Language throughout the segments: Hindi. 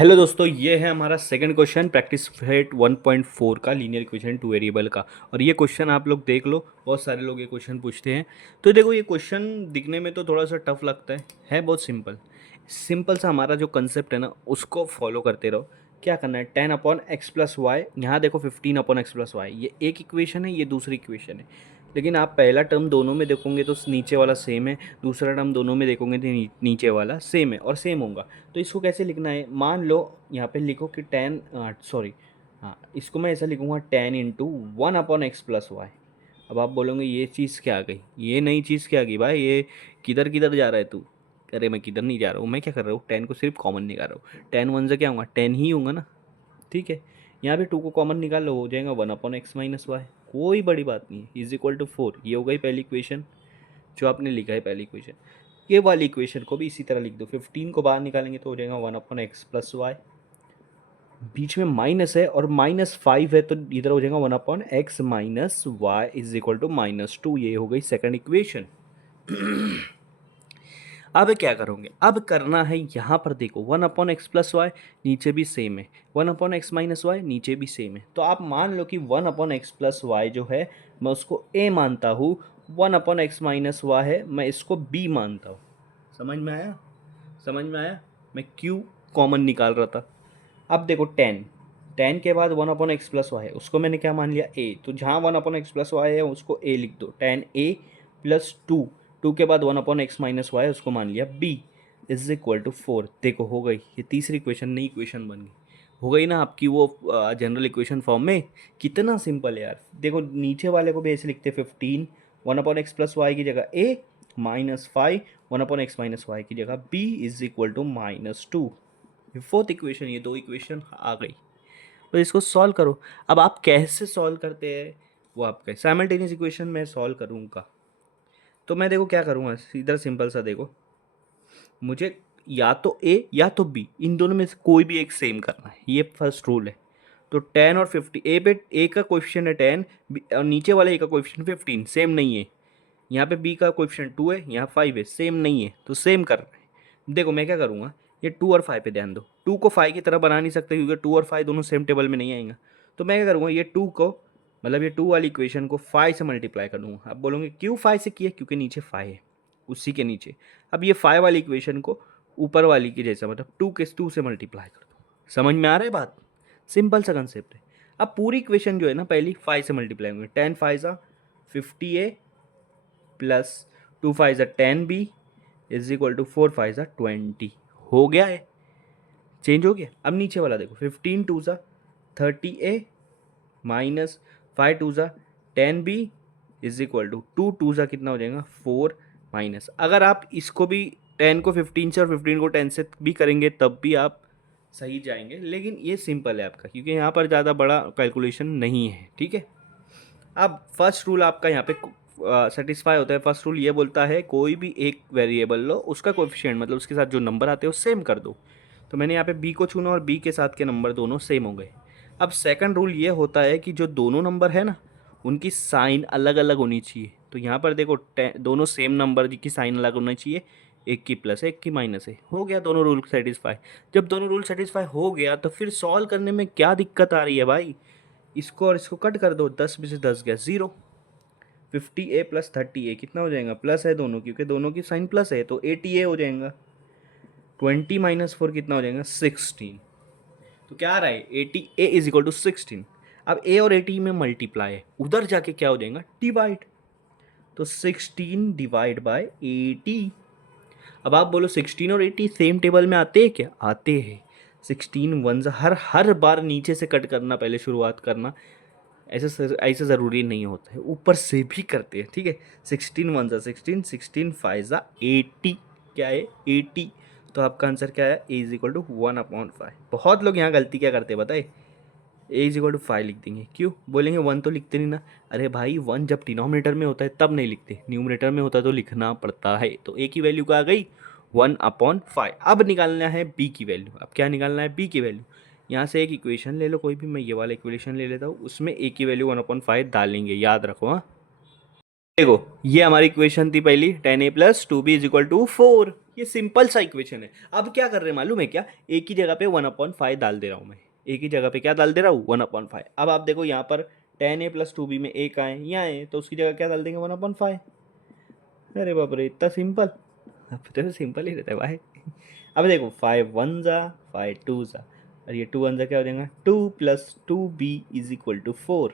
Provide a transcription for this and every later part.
हेलो दोस्तों, ये है हमारा सेकंड क्वेश्चन प्रैक्टिस सेट 1.4 का लीनियर इक्वेशन टू वेरिएबल का। और ये क्वेश्चन आप लोग देख लो, बहुत सारे लोग ये क्वेश्चन पूछते हैं। तो देखो, ये क्वेश्चन दिखने में तो थोड़ा सा टफ लगता है बहुत सिंपल। सिंपल सा हमारा जो कंसेप्ट है ना, उसको फॉलो करते रहो। क्या करना है, 10/x+y, यहाँ देखो 15/x+y, ये एक इक्वेशन है, ये दूसरी इक्वेशन है। लेकिन आप पहला टर्म दोनों में देखोगे तो नीचे वाला सेम है, दूसरा टर्म दोनों में देखोगे तो नीचे वाला सेम है और सेम होगा। तो इसको कैसे लिखना है, मान लो यहाँ पे लिखो कि हाँ, इसको मैं ऐसा लिखूँगा 10 × 1/x+y। अब आप बोलोगे ये चीज़ क्या आ गई, ये नई चीज़ क्या आ गई भाई, ये किधर किधर जा रहा है तू। अरे मैं किधर नहीं जा रहा हूँ, मैं क्या कर रहा हूँ, 10 को सिर्फ कॉमन निकाल रहा हूँ। 10 1 से क्या होगा, 10 ही होगा ना। ठीक है, यहाँ पे 2 को कॉमन निकाल लो, हो जाएगा 1/x-y। कोई बड़ी बात नहीं है, इज इक्वल टू 4। ये हो गई पहली इक्वेशन जो आपने लिखा है, पहली इक्वेशन। ये वाली इक्वेशन को भी इसी तरह लिख दो, 15 को बाहर निकालेंगे तो हो जाएगा 1/x+y। बीच में माइनस है और -5 है, तो इधर हो जाएगा 1/x-y इज इक्वल टू -2। ये हो गई सेकंड इक्वेशन। अब क्या करोगे, अब करना है यहाँ पर देखो 1/x+y, नीचे भी सेम है, 1/x-y नीचे भी सेम है। तो आप मान लो कि 1/x+y जो है मैं उसको a मानता हूँ, 1/x-y है मैं इसको b मानता हूँ। समझ में आया, समझ में आया। मैं q कॉमन निकाल रहा था। अब देखो 10 के बाद 1/x+y है, उसको मैंने क्या मान लिया, a। तो जहाँ 1/x+y है उसको a लिख दो, 10a+2। 2 के बाद 1/x-y है, उसको मान लिया b इज इक्वल टू 4। देखो हो गई, ये तीसरी इक्वेशन नई इक्वेशन बन गई। हो गई ना आपकी वो जनरल इक्वेशन फॉर्म में। कितना सिंपल है यार। देखो नीचे वाले को भी ऐसे लिखते 15 1/x+y की जगह a, -5 1/x-y की जगह b is equal to -2। Fourth equation, ये दो इक्वेशन आ गई। तो इसको सॉल्व करो। अब आप कैसे सॉल्व करते हैं वो आपका साइमल्टेनियस इक्वेशन में सॉल्व करूँगा। तो मैं देखो क्या करूँगा, इधर सिंपल सा देखो, मुझे या तो ए या तो बी, इन दोनों में से कोई भी एक सेम करना है, ये फर्स्ट रूल है। तो 10 और 50, ए पे ए का कोएफिशिएंट है 10 और नीचे वाले ए का कोएफिशिएंट 15, सेम नहीं है। यहाँ पे बी का कोएफिशिएंट 2 है, यहाँ 5 है, सेम नहीं है, तो सेम कर रहे हैं। देखो मैं क्या करूँगा, ये 2 और 5 पे ध्यान दो। 2 को 5 की तरह बना नहीं सकते क्योंकि 2 और 5 दोनों सेम टेबल में नहीं आएंगे। तो मैं क्या करूँगा, ये 2 को, मतलब ये 2 वाली इक्वेशन को 5 से मल्टीप्लाई कर दूँगा। आप बोलोगे क्यों 5 से किया, क्योंकि नीचे 5 है, उसी के नीचे। अब ये 5 वाली इक्वेशन को ऊपर वाली की जैसा, मतलब 2 से मल्टीप्लाई कर दो। समझ में आ रहा है बात, सिंपल सा कंसेप्ट है। अब पूरी इक्वेशन जो है ना, पहली 5 से मल्टीप्लाई होंगे, 10 5 50a plus 2 5 10b is equal to 4 5 20। हो गया है, चेंज हो गया। अब नीचे वाला देखो, 15 2 30a minus 5 2 10b is equal to 2 2 कितना हो जाएगा 4 माइनस। अगर आप इसको भी 10 को 15 से और 15 को 10 से भी करेंगे तब भी आप सही जाएंगे, लेकिन ये सिंपल है आपका क्योंकि यहाँ पर ज़्यादा बड़ा कैलकुलेशन नहीं है। ठीक है, अब फर्स्ट रूल आपका यहाँ पे सेटिस्फाई होता है। फर्स्ट रूल ये बोलता है कोई भी एक वेरिएबल लो, उसका कोएफिशिएंट मतलब उसके साथ जो नंबर आते हैं वो सेम कर दो। तो मैंने यहाँ पे बी को चुना और बी के साथ के नंबर दोनों सेम हो गए। अब सेकंड रूल ये होता है कि जो दोनों नंबर है ना, उनकी साइन अलग अलग होनी चाहिए। तो यहाँ पर देखो दोनों सेम नंबर की साइन अलग होनी चाहिए, एक की प्लस है एक की माइनस है। हो गया दोनों रूल सेटिस्फाई। जब दोनों रूल सेटिस्फाई हो गया तो फिर सॉल्व करने में क्या दिक्कत आ रही है भाई। इसको और इसको कट कर दो, 10 में से 10 गया 0। 50a प्लस 30a कितना हो जाएगा, प्लस है दोनों क्योंकि दोनों की साइन प्लस है, तो 80a हो जाएगा। 20 माइनस 4 कितना हो जाएगा 16। तो क्या आ रहा है, 80a इज इक्वल टू 16। अब a और 80 में मल्टीप्लाई है, उधर जाके क्या हो जाएगा डिवाइड। तो 16 डिवाइड बाय 80। अब आप बोलो 16 और 80 सेम टेबल में आते हैं क्या, आते हैं। 16 वन हर बार नीचे से कट करना, पहले शुरुआत करना, ऐसे ज़रूरी नहीं होता है, ऊपर से भी करते हैं। ठीक है, 16 वन 16, 16 5 80, क्या है 80। तो आपका आंसर क्या है, a इज इक्वल टू 1/5। बहुत लोग यहाँ गलती क्या करते हैं बताए, a इज इक्वल टू 5 लिख देंगे, क्यों बोलेंगे 1 तो लिखते नहीं ना। अरे भाई 1 जब डिनोमिनेटर में होता है तब नहीं लिखते, न्यूमरेटर में होता है तो लिखना पड़ता है। तो a की वैल्यू क्या आ गई 1/5। अब निकालना है b की वैल्यू। अब क्या निकालना है b की वैल्यू, यहाँ से एक इक्वेशन ले लो कोई भी, मैं ये वाला इक्वेशन ले लेता हूँ, उसमें a की वैल्यू 1/5 डालेंगे, याद रखो हाँ। देखो ये हमारी इक्वेशन थी पहली, 10a+2b = 4। ये सिंपल सा इक्वेशन है। अब क्या कर रहे हैं मालूम है क्या, एक ही जगह पे 1/5 डाल दे रहा हूँ मैं। एक ही जगह पे क्या डाल दे रहा हूँ, 1/5। अब आप देखो यहाँ पर 10a+2b में एक आए यहाँ आए, तो उसकी जगह क्या डाल देंगे, 1/5। अरे बाप रे, इतना सिंपल। अब तो सिंपल ही रहता है भाई। अब देखो 5 1 जा 5 2 जा, और ये 2 1 जा क्या हो जाएगा, 2+2b = 4।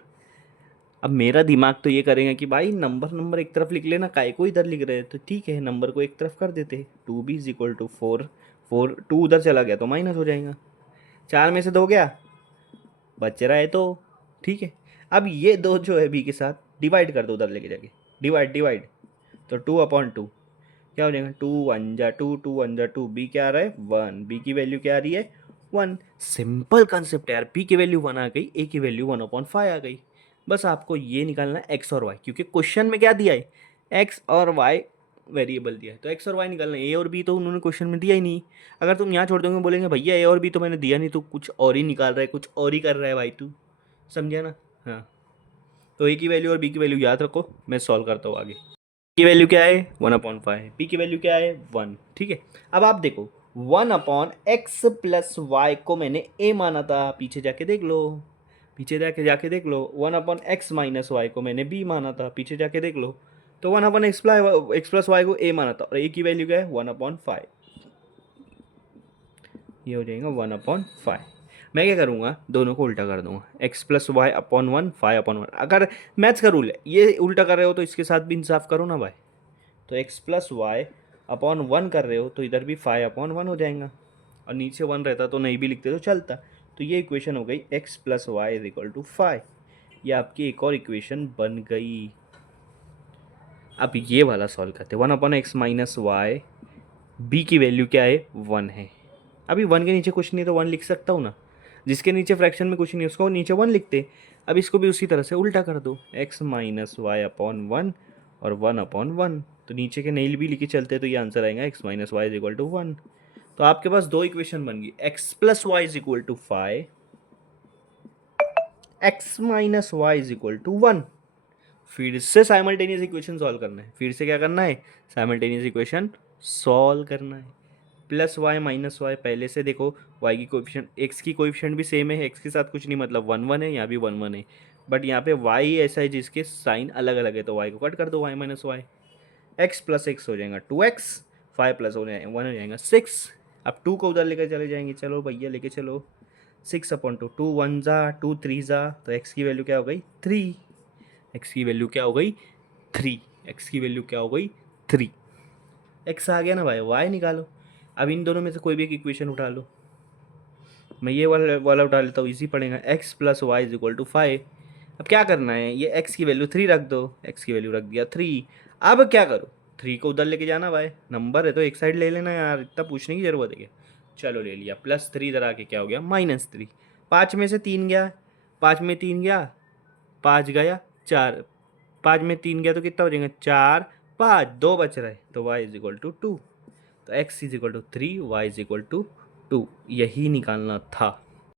अब मेरा दिमाग तो ये करेगा कि भाई नंबर नंबर एक तरफ लिख लेना, काय को इधर लिख रहे हैं, तो ठीक है नंबर को एक तरफ कर देते। 2b = 4, 2 उधर चला गया तो माइनस हो जाएगा, 4 में से 2 गया, बच रहा है तो ठीक है। अब ये दो जो है बी के साथ डिवाइड कर दो उधर लेके जाके, डिवाइड डिवाइड, तो 2/2 क्या हो जाएगा, 2 1 जा 2, 2 1 जा 2, बी क्या आ रहा है 1, बी की वैल्यू क्या आ रही है 1। सिंपल कंसेप्ट है यार, बी की वैल्यू 1 आ गई, ए की वैल्यू 1/5 आ गई। बस आपको ये निकालना है एक्स और वाई, क्योंकि क्वेश्चन में क्या दिया है, एक्स और वाई वेरिएबल दिया है, तो एक्स और वाई निकालना है। ए और बी तो उन्होंने क्वेश्चन में दिया ही नहीं। अगर तुम यहाँ छोड़ दोगे बोलेंगे भैया ए और बी तो मैंने दिया नहीं, तो कुछ और ही निकाल रहा है, कुछ और ही कर रहा है भाई तू, समझा ना। हाँ, तो ए की वैल्यू और बी की वैल्यू याद रखो, मैं सॉल्व करता हूँ आगे। की वैल्यू क्या है 1/5, पी की वैल्यू क्या है 1, ठीक है। अब आप देखो 1/x+y को मैंने ए माना था, पीछे जाके देख लो, पीछे जाके जाके देख लो। 1/x-y को मैंने बी माना था, पीछे जाके देख लो। तो 1/x+y को ए माना था, और ए की वैल्यू क्या है 1/5, ये हो जाएगा 1/5। मैं क्या करूँगा, दोनों को उल्टा कर दूंगा, x+y/1 5/1। अगर मैथ्स का रूल है, ये उल्टा कर रहे हो तो इसके साथ भी इंसाफ करो ना भाई। तो x+y/1 कर रहे हो तो इधर भी 5/1 हो जाएगा, और नीचे 1 रहता तो नहीं भी लिखते तो चलता। तो ये इक्वेशन हो गई x+y = 5। ये आपकी एक और इक्वेशन बन गई। अब ये वाला सॉल्व करते, 1/x-y, b की वैल्यू क्या है 1 है। अभी 1 के नीचे कुछ नहीं तो 1 लिख सकता हूँ ना, जिसके नीचे फ्रैक्शन में कुछ नहीं उसको नीचे 1 लिखते। अब इसको भी उसी तरह से उल्टा कर दो, x-y/1 और 1/1, तो नीचे के नहीं भी लिखे चलते तो ये आंसर आएगा x-y = 1। तो आपके पास दो इक्वेशन बन गई, x+y = 5, x-y = 1। फिर से साइमल्टेनियस इक्वेशन सॉल्व करना है, फिर से क्या करना है, साइमल्टेनियस इक्वेशन सॉल्व करना है। +y-y पहले से देखो, y की कोएफिशिएंट, x की कोएफिशिएंट भी सेम है, x के साथ कुछ नहीं मतलब 1 1 है, यहाँ भी 1 1 है, बट यहाँ पे y ऐसा है जिसके साइन अलग अलग है, तो y को कट कर दो, y-y, x+x हो जाएगा 2x, 5 + 1 हो जाएगा 6। अब 2 को उधर लेकर चले जाएंगे, चलो भैया लेके चलो, 6/2, 2 1 जा 2 3 जा, तो x की वैल्यू क्या हो गई 3, x की वैल्यू क्या हो गई 3, x की वैल्यू क्या हो गई 3। x आ गया ना भाई, y निकालो। अब इन दोनों में से कोई भी एक इक्वेशन उठा लो, मैं ये वाला उठा लेता हूँ, इजी पड़ेगा, x+y = 5। अब क्या करना है, ये x की वैल्यू 3 रख दो, x की वैल्यू रख दिया 3। अब क्या करो, 3 को उधर लेके जाना भाई, नंबर है तो एक साइड ले लेना यार, इतना पूछने की ज़रूरत है क्या। चलो ले लिया, +3 इधर आके क्या हो गया -3। 5 में से 3 गया, 5 में 3 गया, 5 गया 4, 5 में 3 गया तो कितना हो जाएगा 4 5, 2 बच रहा है, तो y = 2। तो x = 3, y = 2, यही निकालना था।